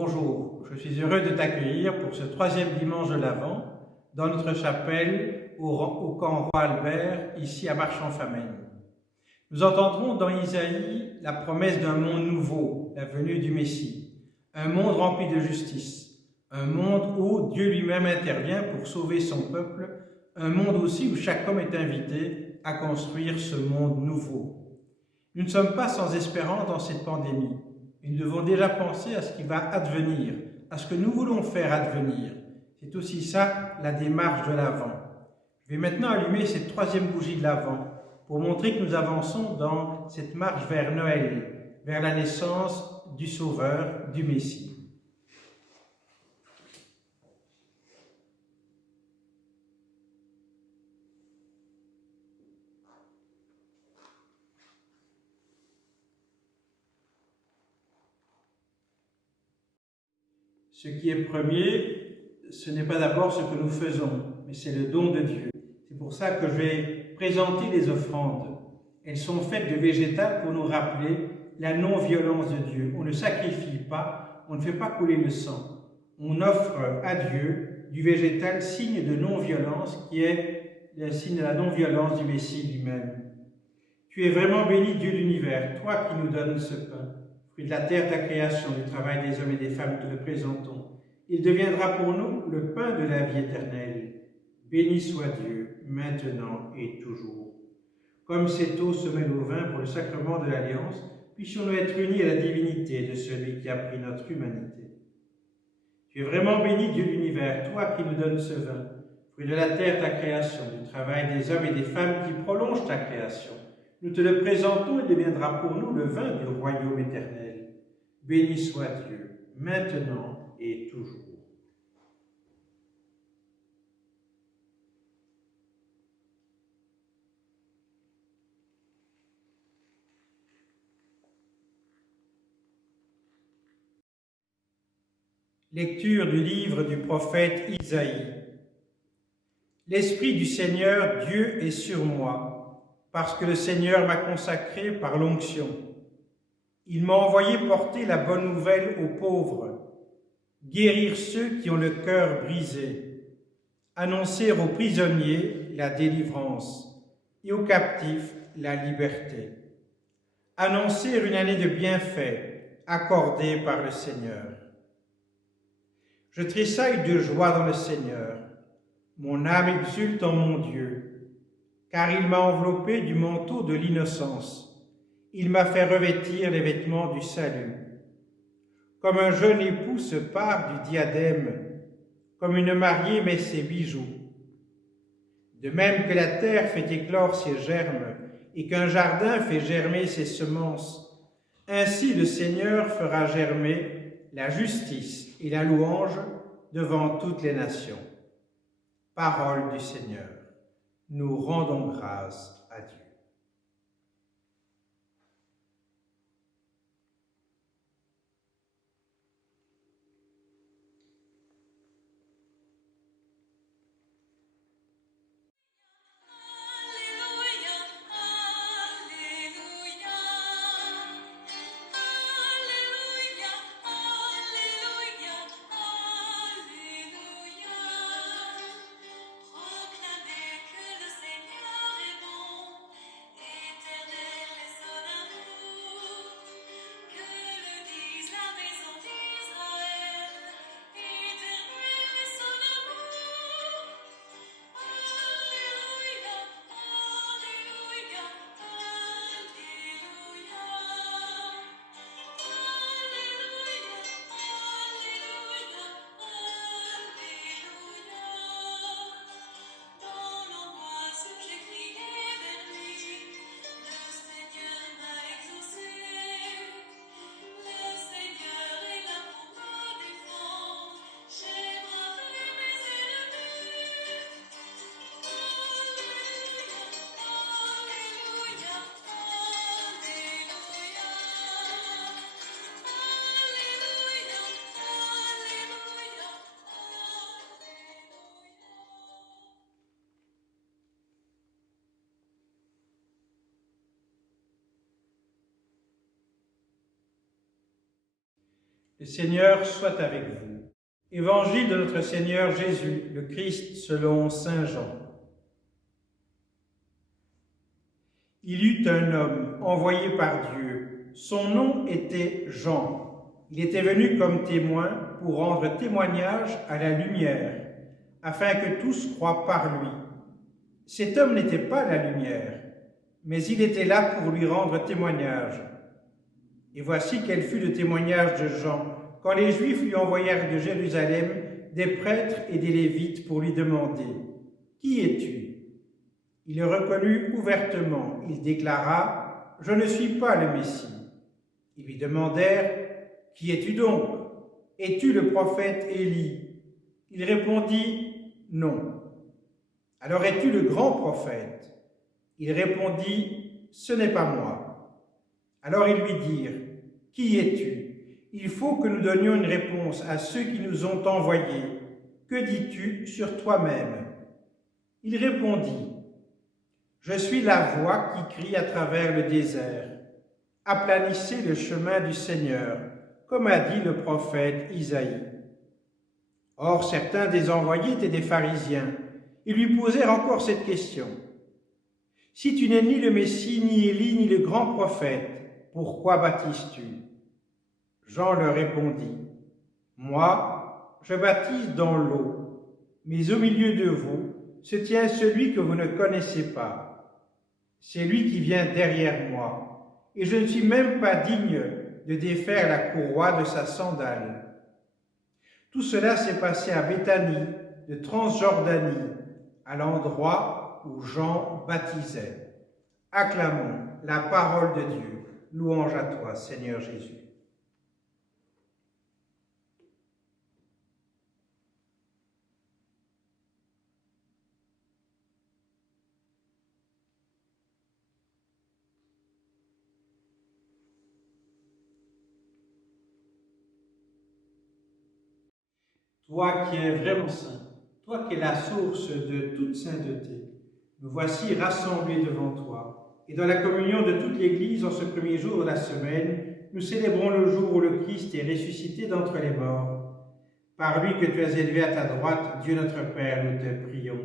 Bonjour, je suis heureux de t'accueillir pour ce troisième dimanche de l'Avent dans notre chapelle au camp Roi Albert, ici à Marchand-Famenne. Nous entendrons dans Isaïe la promesse d'un monde nouveau, la venue du Messie, un monde rempli de justice, un monde où Dieu lui-même intervient pour sauver son peuple, un monde aussi où chaque homme est invité à construire ce monde nouveau. Nous ne sommes pas sans espérance dans cette pandémie. Nous devons déjà penser à ce qui va advenir, à ce que nous voulons faire advenir. C'est aussi ça la démarche de l'Avent. Je vais maintenant allumer cette troisième bougie de l'Avent pour montrer que nous avançons dans cette marche vers Noël, vers la naissance du Sauveur, du Messie. Ce qui est premier, ce n'est pas d'abord ce que nous faisons, mais c'est le don de Dieu. C'est pour ça que je vais présenter les offrandes. Elles sont faites de végétal pour nous rappeler la non-violence de Dieu. On ne sacrifie pas, on ne fait pas couler le sang. On offre à Dieu du végétal, signe de non-violence, qui est le signe de la non-violence du Messie lui-même. Tu es vraiment béni, Dieu de l'univers, toi qui nous donnes ce pain. Fruit de la terre, ta création, du travail des hommes et des femmes, te le présentons. Il deviendra pour nous le pain de la vie éternelle. Béni soit Dieu, maintenant et toujours. Comme cette eau se mêle au vin pour le sacrement de l'Alliance, puissions-nous être unis à la divinité de celui qui a pris notre humanité. Tu es vraiment béni, Dieu de l'univers, toi qui nous donnes ce vin. Fruit de la terre, ta création, du travail des hommes et des femmes qui prolongent ta création. Nous te le présentons, il deviendra pour nous le vin du royaume éternel. Béni soit Dieu, maintenant et toujours. Lecture du livre du prophète Isaïe. L'Esprit du Seigneur Dieu est sur moi, parce que le Seigneur m'a consacré par l'onction. Il m'a envoyé porter la bonne nouvelle aux pauvres, guérir ceux qui ont le cœur brisé, annoncer aux prisonniers la délivrance et aux captifs la liberté, annoncer une année de bienfaits accordée par le Seigneur. Je tressaille de joie dans le Seigneur, mon âme exulte en mon Dieu, car il m'a enveloppé du manteau de l'innocence. Il m'a fait revêtir les vêtements du salut. Comme un jeune époux se pare du diadème, comme une mariée met ses bijoux. De même que la terre fait éclore ses germes et qu'un jardin fait germer ses semences, ainsi le Seigneur fera germer la justice et la louange devant toutes les nations. Parole du Seigneur. Nous rendons grâce à Dieu. Proclamez que le Seigneur est bon. Le Seigneur soit avec vous. Évangile de notre Seigneur Jésus, le Christ selon saint Jean. Il eut un homme envoyé par Dieu. Son nom était Jean. Il était venu comme témoin pour rendre témoignage à la lumière, afin que tous croient par lui. Cet homme n'était pas la lumière, mais il était là pour lui rendre témoignage. Et voici quel fut le témoignage de Jean, quand les Juifs lui envoyèrent de Jérusalem des prêtres et des Lévites pour lui demander « Qui es-tu » Il le reconnut ouvertement. Il déclara « Je ne suis pas le Messie ». Ils lui demandèrent « Qui es-tu donc? Es-tu le prophète Élie » Il répondit « Non ». « Alors es-tu le grand prophète » Il répondit « Ce n'est pas moi ». Alors ils lui dirent « Qui es-tu? Il faut que nous donnions une réponse à ceux qui nous ont envoyés. Que dis-tu sur toi-même » Il répondit « Je suis la voix qui crie à travers le désert. Aplanissez le chemin du Seigneur, comme a dit le prophète Isaïe. » Or certains des envoyés étaient des pharisiens. Ils lui posèrent encore cette question. « Si tu n'es ni le Messie, ni Élie, ni le grand prophète, pourquoi baptises-tu » Jean leur répondit, « Moi, je baptise dans l'eau, mais au milieu de vous se tient celui que vous ne connaissez pas. C'est lui qui vient derrière moi, et je ne suis même pas digne de défaire la courroie de sa sandale. » Tout cela s'est passé à Béthanie, de Transjordanie, à l'endroit où Jean baptisait. Acclamons la parole de Dieu. Louange à toi, Seigneur Jésus. Toi qui es vraiment saint, toi qui es la source de toute sainteté, nous voici rassemblés devant toi. Et dans la communion de toute l'Église, en ce premier jour de la semaine, nous célébrons le jour où le Christ est ressuscité d'entre les morts. Par lui que tu as élevé à ta droite, Dieu notre Père, nous te prions.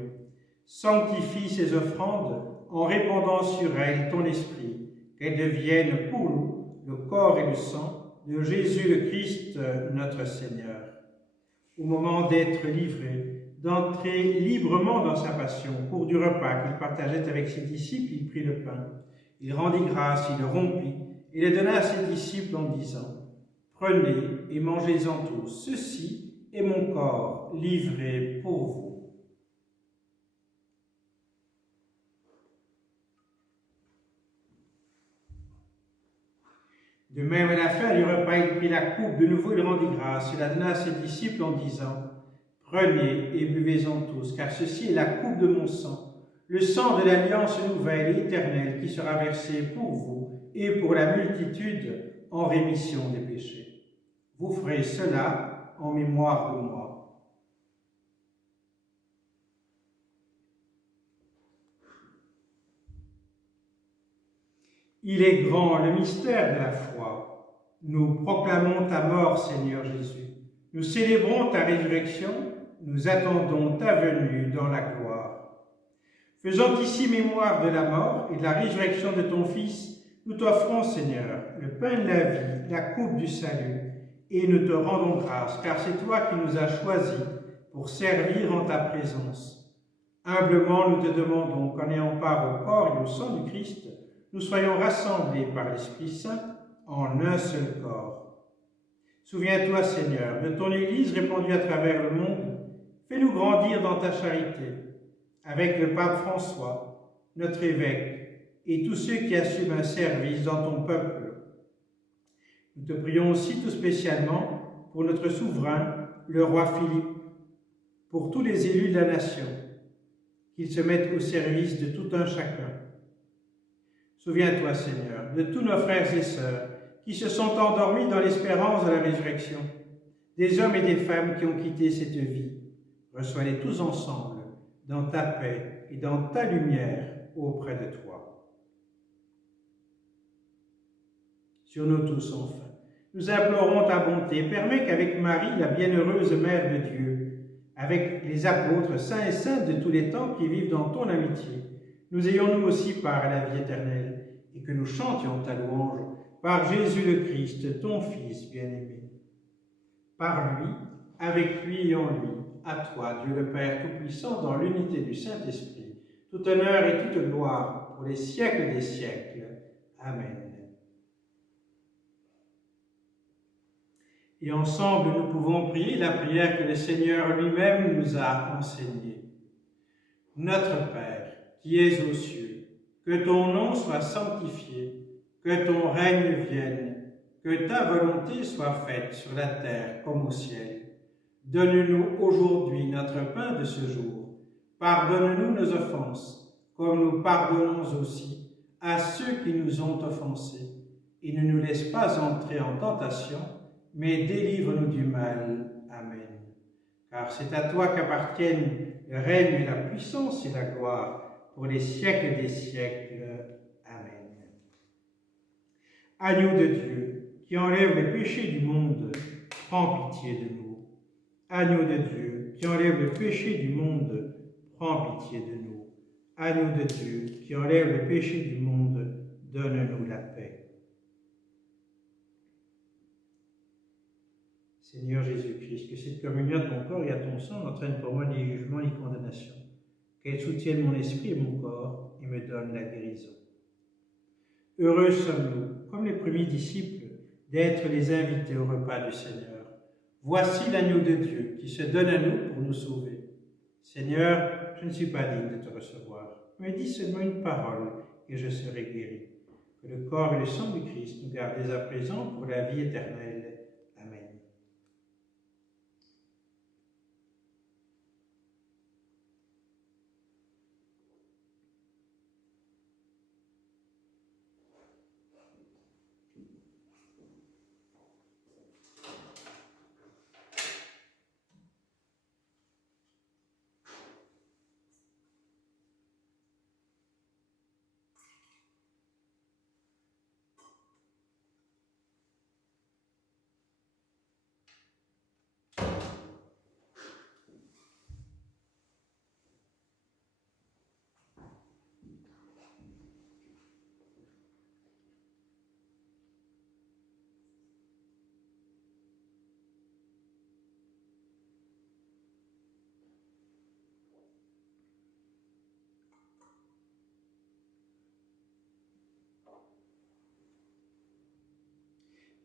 Sanctifie ces offrandes en répandant sur elles ton esprit, qu'elles deviennent pour nous le corps et le sang de Jésus le Christ, notre Seigneur. Au moment d'être livré, d'entrer librement dans sa passion, au cours du repas qu'il partageait avec ses disciples, il prit le pain. Il rendit grâce, il le rompit, et le donna à ses disciples en disant « Prenez et mangez-en tous, ceci est mon corps livré pour vous. » De même, à la fin du repas, il prit la coupe, de nouveau il rendit grâce, et la donna à ses disciples en disant « Prenez et buvez-en tous, car ceci est la coupe de mon sang, le sang de l'alliance nouvelle et éternelle qui sera versé pour vous et pour la multitude en rémission des péchés. Vous ferez cela en mémoire de moi. » Il est grand le mystère de la foi. Nous proclamons ta mort, Seigneur Jésus. Nous célébrons ta résurrection. Nous attendons ta venue dans la gloire. Faisant ici mémoire de la mort et de la résurrection de ton Fils, nous t'offrons, Seigneur, le pain de la vie, la coupe du salut, et nous te rendons grâce, car c'est toi qui nous as choisis pour servir en ta présence. Humblement, nous te demandons qu'en ayant part au corps et au sang du Christ, nous soyons rassemblés par l'Esprit Saint en un seul corps. Souviens-toi, Seigneur, de ton Église répandue à travers le monde. Fais-nous grandir dans ta charité, avec le pape François, notre évêque, et tous ceux qui assument un service dans ton peuple. Nous te prions aussi tout spécialement pour notre souverain, le roi Philippe, pour tous les élus de la nation, qu'ils se mettent au service de tout un chacun. Souviens-toi, Seigneur, de tous nos frères et sœurs qui se sont endormis dans l'espérance de la résurrection, des hommes et des femmes qui ont quitté cette vie. Reçois-les tous ensemble dans ta paix et dans ta lumière auprès de toi. Sur nous tous, enfin, Nous implorons ta bonté. Permets qu'avec Marie, la bienheureuse Mère de Dieu, avec les apôtres, saints et saintes de tous les temps qui vivent dans ton amitié, nous ayons nous aussi part à la vie éternelle, et que nous chantions ta louange par Jésus le Christ, ton Fils bien-aimé. Par lui, avec lui et en lui, à toi, Dieu le Père Tout-Puissant, dans l'unité du Saint-Esprit, tout honneur et toute gloire pour les siècles des siècles. Amen. Et ensemble, nous pouvons prier la prière que le Seigneur lui-même nous a enseignée. Notre Père, qui es aux cieux, que ton nom soit sanctifié, que ton règne vienne, que ta volonté soit faite sur la terre comme au ciel. Donne-nous aujourd'hui notre pain de ce jour. Pardonne-nous nos offenses, comme nous pardonnons aussi à ceux qui nous ont offensés. Et ne nous laisse pas entrer en tentation, mais délivre-nous du mal. Amen. Car c'est à toi qu'appartiennent le règne et la puissance et la gloire pour les siècles des siècles. Amen. Agneau de Dieu, qui enlève les péchés du monde, prends pitié de nous. Agneau de Dieu, qui enlève le péché du monde, prends pitié de nous. Agneau de Dieu, qui enlève le péché du monde, donne-nous la paix. Seigneur Jésus-Christ, que cette communion à ton corps et à ton sang n'entraîne pour moi ni jugement ni condamnation, qu'elle soutienne mon esprit et mon corps et me donne la guérison. Heureux sommes-nous, comme les premiers disciples, d'être les invités au repas du Seigneur. Voici l'agneau de Dieu qui se donne à nous pour nous sauver. Seigneur, je ne suis pas digne de te recevoir, mais dis seulement une parole et je serai guéri. Que le corps et le sang du Christ nous gardent dès à présent pour la vie éternelle. Amen.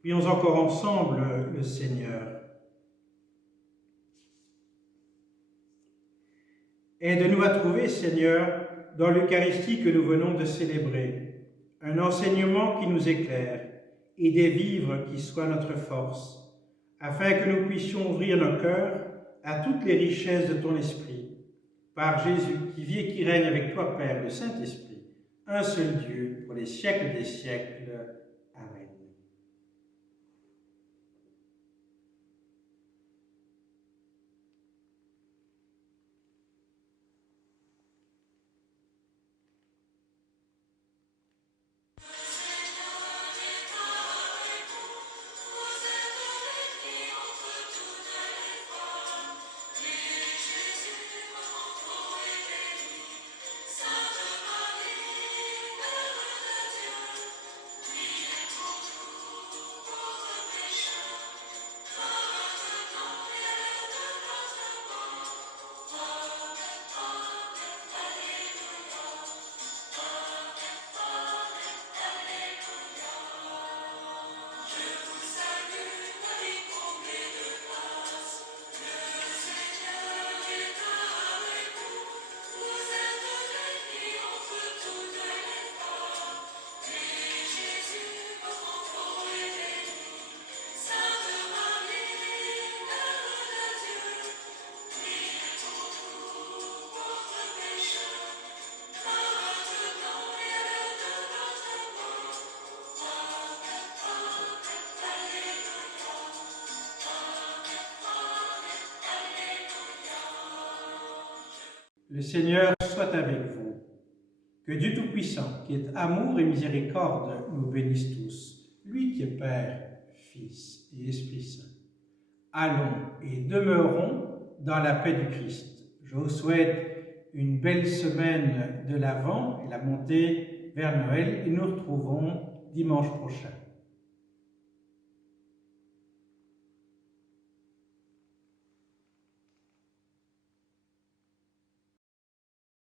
Prions encore ensemble le Seigneur. Aide-nous à trouver, Seigneur, dans l'Eucharistie que nous venons de célébrer, un enseignement qui nous éclaire et des vivres qui soient notre force, afin que nous puissions ouvrir nos cœurs à toutes les richesses de ton Esprit, par Jésus qui vit et qui règne avec toi, Père, le Saint-Esprit, un seul Dieu, pour les siècles des siècles. Amen. Le Seigneur soit avec vous. Que Dieu Tout-Puissant, qui est amour et miséricorde, nous bénisse tous. Lui qui est Père, Fils et Esprit Saint. Allons et demeurons dans la paix du Christ. Je vous souhaite une belle semaine de l'Avent et la montée vers Noël et nous retrouvons dimanche prochain.